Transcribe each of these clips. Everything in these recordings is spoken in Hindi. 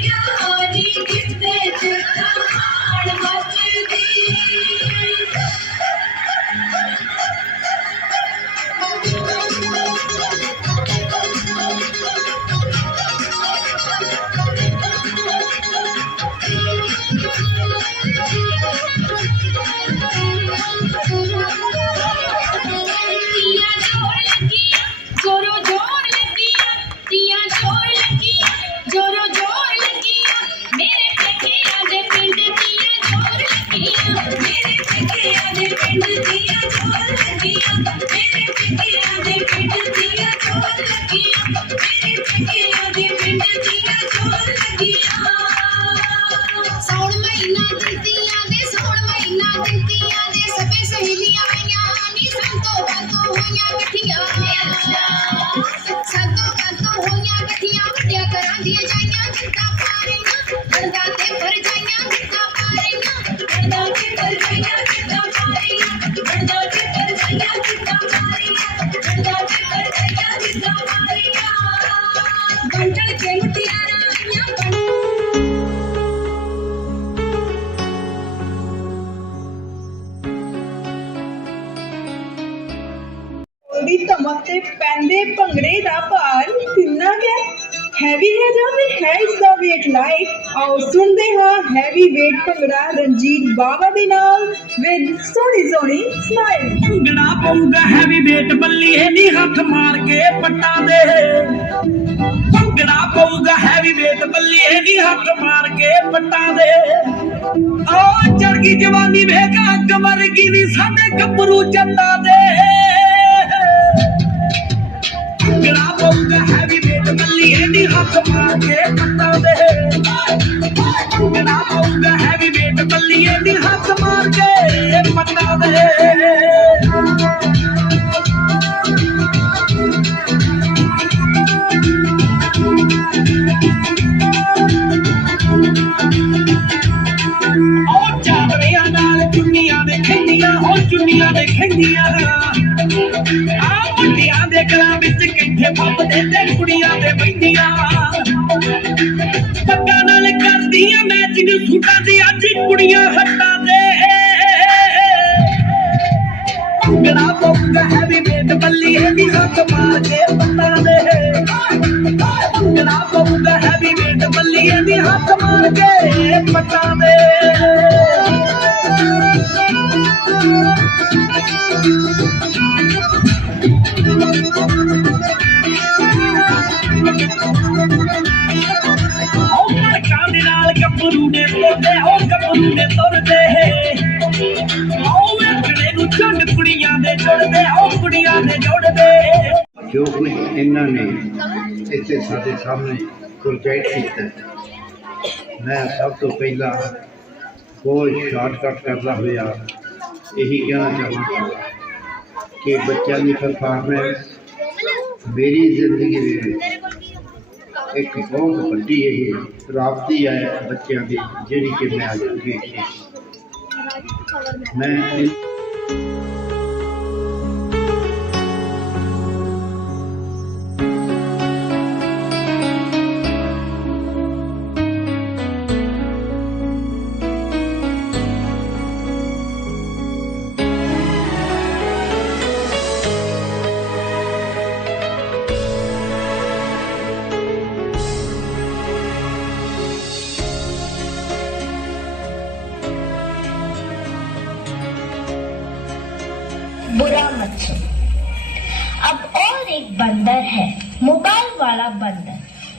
ਕਿੱਥੇ ਚਿੱਤਾਂ ਮਾਰ ਮਾਰ बंदा ते फरजाइयाँ दित्ता ਸੁਣਦੇ ਹਾਂ ਹੈਵੀ weight ਭੰਗੜਾ ਰਣਜੀਤ ਬਾਵਾ ਦੇ ਨਾਲ ਵਿਦ ਸੋਹਣੀ ਸੋਹਣੀ ਸਮਾਈਲ ਭੰਗੜਾ ਪਊਗਾ ਹੈਵੀ ਵੇਟ ਬੱਲੀਏ ਨੀ ਹੱਥ ਮਾਰ ਕੇ ਪੱਟਾਂ ਦੇ ਭੰਗੜਾ ਪਊਗਾ ਹੈਵੀ ਵੇਟ ਬੱਲੀਏ ਦੀ ਹੱਥ ਮਾਰ ਕੇ ਪੱਟਾਂ ਦੇ ਓ ਚੜ ਗਈ ਜਵਾਨੀ ਵੇਖ ਅੱਗ ਵਰਗੀ ਦੀ ਸਾਡੇ ਗੱਭਰੂ ਜੱਟਾਂ ਦੇ ਭੰਗੜਾ ਪਊਗਾ ਹੈਵੀ ਹੱਥ ਕੱਲੀ ਇਹਦੀ ਹੱਥ ਪਾ ਕੇ ਕੱਟਾਂ ਦੇ। ਨਾ ਪਊਗਾ ਹੈ ਵੀ ਮੈਚਿੰਗ ਸੂਟਾਂ ਦੇ ਅੱਜ ਕੁੜੀਆਂ ਹੱਟਾਂ ਦੇ ਭੰਗੜਾ ਪਊਗਾ ਹੈਵੀ ਵੇਟ ਬੱਲੀ ਹੈਵੀ ਹੱਥ ਮਾਰ ਕੇ ਪੱਤਾਂ ਦੇ ਭੰਗੜਾ ਪਊਗਾ ਹੈਵੀ ਵੇਟ ਬੱਲੀ ਹੈਵੀ ਹੱਥ ਮਾਰ ਕੇ ਪੱਤਾਂ ਦੇ ਉਹ ਮੜਕਾਂ ਦੇ ਨਾਲ ਗੱਭਰੂ ਨੇ ਤੁਰਦੇ ਉਹ ਗੱਭਰੂ ਨੇ ਤੁਰਦੇ। ਉਹ ਵੇਖਣੇ ਨੂੰ ਝੰਡ ਕੁੜੀਆਂ ਦੇ ਜੁੜਦੇ ਉਹ ਕੁੜੀਆਂ ਦੇ ਜੁੜਦੇ। ਜੋ ਕੁਝ ਇਹਨਾਂ ਨੇ ਇੱਥੇ ਸਾਡੇ ਸਾਹਮਣੇ ਪ੍ਰੋਜੈਕਟ ਕੀਤਾ, ਮੈਂ ਸਭ ਤੋਂ ਪਹਿਲਾਂ ਬਹੁਤ ਸ਼ਾਰਟਕਟ ਕਰਦਾ ਹੋਇਆ ਇਹੀ ਕਹਿਣਾ ਚਾਹਾਂਗਾ ਕਿ ਬੱਚਿਆਂ ਦੀ ਪਰਫਾਰਮੈਂਸ ਮੇਰੀ ਜ਼ਿੰਦਗੀ ਦੇ ਵਿੱਚ ਇੱਕ ਬਹੁਤ ਵੱਡੀ ਇਹ ਪ੍ਰਾਪਤੀ ਹੈ ਬੱਚਿਆਂ ਦੀ ਜਿਹੜੀ ਕਿ ਮੈਂ ਅੱਜ ਵੇਖੀ ਮੈਂ बुरा अब और एक बंदर है मोबाइल वाला बंदर,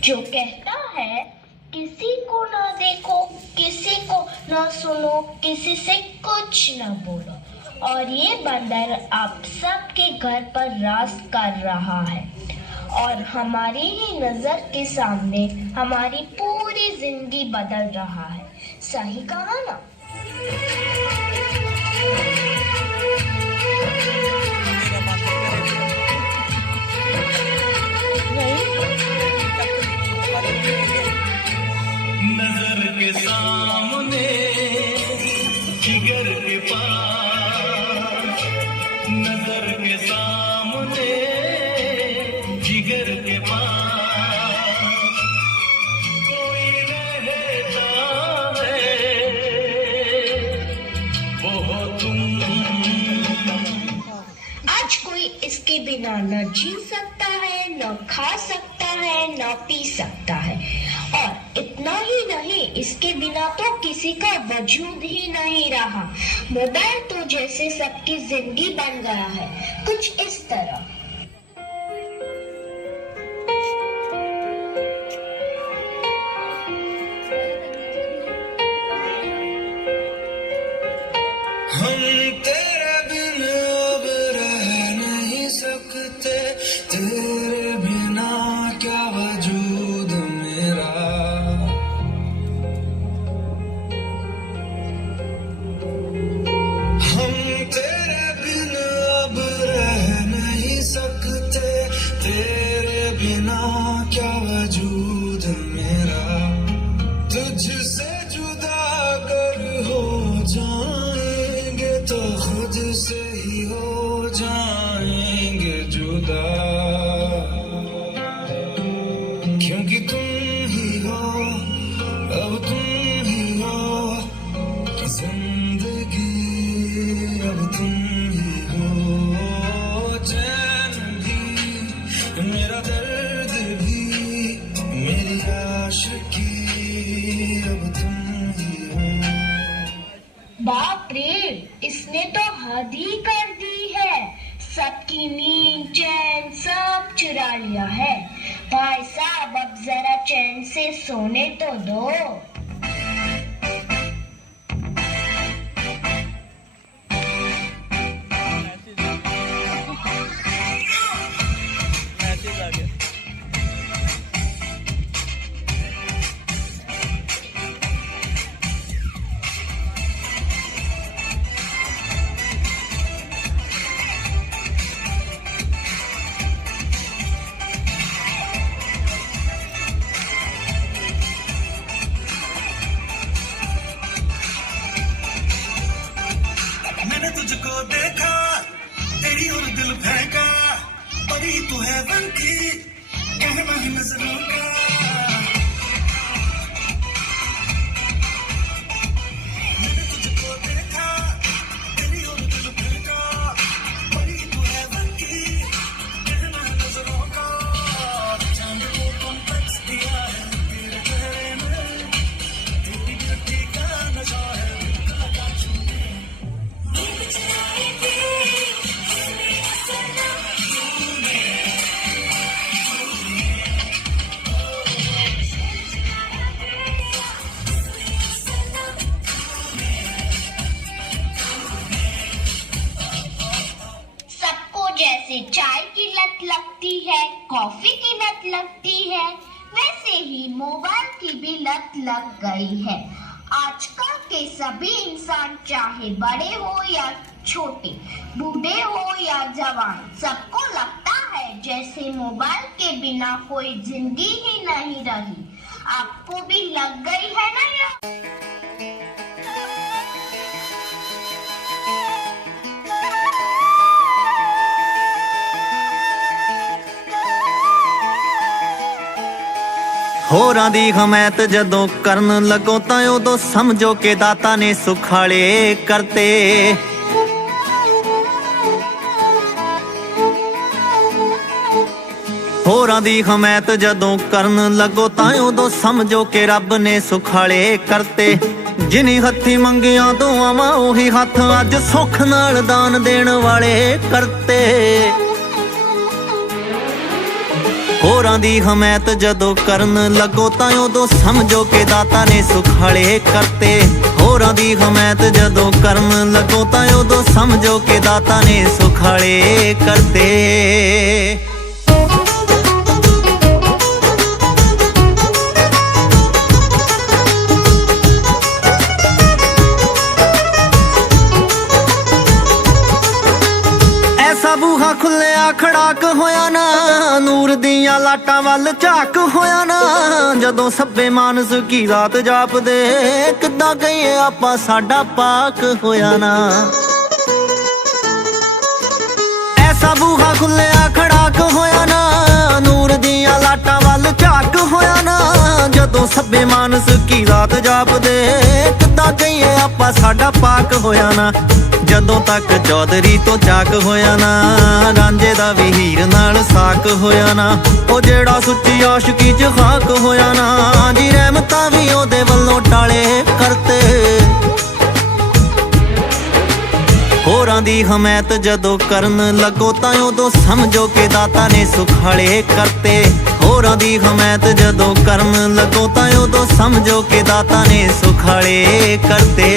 जो कहता है, किसी को ना देखो, किसी को ना सुनो, किसी से कुछ ना बोलो। और ये बंदर आप सबके घर पर राज कर रहा है। और हमारी ही नज़र के सामने हमारी पूरी ज़िंदगी बदल रहा है। सही कहा ना? आज कोई इसके बिना न जी सकता है, न खा सकता है, न पी सकता है। और इतना ही नहीं, इसके बिना तो किसी का वजूद ही नहीं रहा। मोबाइल तो जैसे सबकी ज़िंदगी बन गया है, कुछ इस तरह। हम तो खुद से ही हो जाएँगे जुदा। इसने तो हद ही कर दी है? सबकी नींद चैन सब चुरा लिया है। भाई साहब, अब जरा चैन से सोने तो दो। जैसे चाय की लत लगती है, कॉफ़ी की लत लगती है, वैसे ही मोबाइल की भी लत लग गई है। आजकल के सभी इंसान, चाहे बड़े हो या छोटे, बूढ़े हो या जवान, सबको लगता है जैसे मोबाइल के बिना कोई ज़िंदगी ही नहीं रही। आपको भी लग गई है ना यह? ਹੋਰਾਂ ਦੀ ਹਮਾਇਤ ਜਦੋਂ ਕਰਨ ਲੱਗੋ ਤਾਂ ਉਦੋਂ ਸਮਝੋ ਕਿ ਦਾਤਾ ਨੇ ਸੁਖਾਲੇ ਕਰਤੇ। ਹੋਰਾਂ ਦੀ ਹਮਾਇਤ ਜਦੋਂ ਕਰਨ ਲੱਗੋ ਤਾਂ ਉਦੋਂ ਸਮਝੋ ਕਿ ਰੱਬ ਨੇ ਸੁਖਾਲੇ ਕਰਤੇ। ਜਿਨੀ ਹੱਥੀ ਮੰਗਿਆ ਦੁਆਵਾਂ, ਉਹੀ ਹੱਥ ਅੱਜ ਸੁੱਖ ਨਾਲ ਦਾਨ ਦੇਣ ਵਾਲੇ ਕਰਤੇ। ਹੋਰਾਂ ਦੀ ਹਮਾਇਤ ਜਦੋਂ ਕਰਨ ਲੱਗੋ ਤਾਂ ਉਦੋਂ ਸਮਝੋ ਕਿ ਦਾਤਾ ਨੇ ਸੁਖਾਲੇ ਕਰਤੇ। ਹੋਰਾਂ ਦੀ ਹਮਾਇਤ ਜਦੋਂ ਕਰਨ ਲੱਗੋ ਤਾਂ ਉਦੋਂ ਸਮਝੋ ਕਿ ਦਾਤਾ ਨੇ ਸੁਖਾਲੇ ਕਰਤੇ। ਐਸਾ ਬੂਹਾ ਖੁੱਲਿਆ ਖੜਾਕ ਹੋਇਆ ਨਾ। ਨੂਰ ਦੀਆਂ ਲਾਟਾਂ ਵੱਲ ਝਾਕ ਹੋਇਆ ਨਾ। ਜਦੋਂ ਸੱਬੇ ਮਾਨਸ ਕੀ ਰਾਤ ਜਾਪਦੇ, ਕਿੱਦਾਂ ਕਹੀਏ ਆਪਾਂ ਸਾਡਾ ਪਾਕ ਹੋਇਆ ਨਾ। ਐਸਾ ਬੂਹਾ ਖੁੱਲਿਆ ਖੜਾਕ ਹੋਇਆ ਨਾ। ਨੂਰ ਦੀਆਂ ਲਾਟਾਂ ਵੱਲ ਝਾਕ ਹੋਇਆ ਨਾ, ਜਦੋਂ ਸੱਬੇ ਮਾਨਸ ਕੀ ਰਾਤ ਜਾਪਦੇ, ਕਿੱਦਾਂ ਕਹੀਏ ਆਪਾਂ ਸਾਡਾ ਪਾਕ ਹੋਇਆ ਨਾ। ਜਦੋਂ ਤੱਕ ਚੌਧਰੀ ਤੋਂ ਚਾਕ ਹੋਇਆ ਨਾ, ਰਾਂਝੇ ਦਾ ਵੀ ਹੀਰ ਨਾਲ ਸਾਕ ਹੋਇਆ ਨਾ। ਉਹ ਜਿਹੜਾ ਸੁੱਚੀ ਆਸ਼ਕੀ ਚ ਖਾਕ ਹੋਇਆ ਨਾ ਜੀ ਰਹਿਮਤਾਂ ਵੀ ਉਹਦੇ ਵੱਲੋਂ ਟਾਲੇ ਕਰਤੇ ਹੋਰਾਂ ਦੀ ਹਮਾਇਤ ਜਦੋਂ ਕਰਨ ਲੱਗੋ ਤਾਂ ਉਦੋਂ ਸਮਝੋ ਕਿ ਦਾਤਾ ਨੇ ਸੁਖਾਲੇ ਕਰਤੇ। ਹੋਰਾਂ ਦੀ ਹਮਾਇਤ ਜਦੋਂ ਕਰਨ ਲੱਗੋ ਤਾਂ ਉਦੋਂ ਸਮਝੋ ਕਿ ਦਾਤਾ ਨੇ ਸੁਖਾਲੇ ਕਰਤੇ।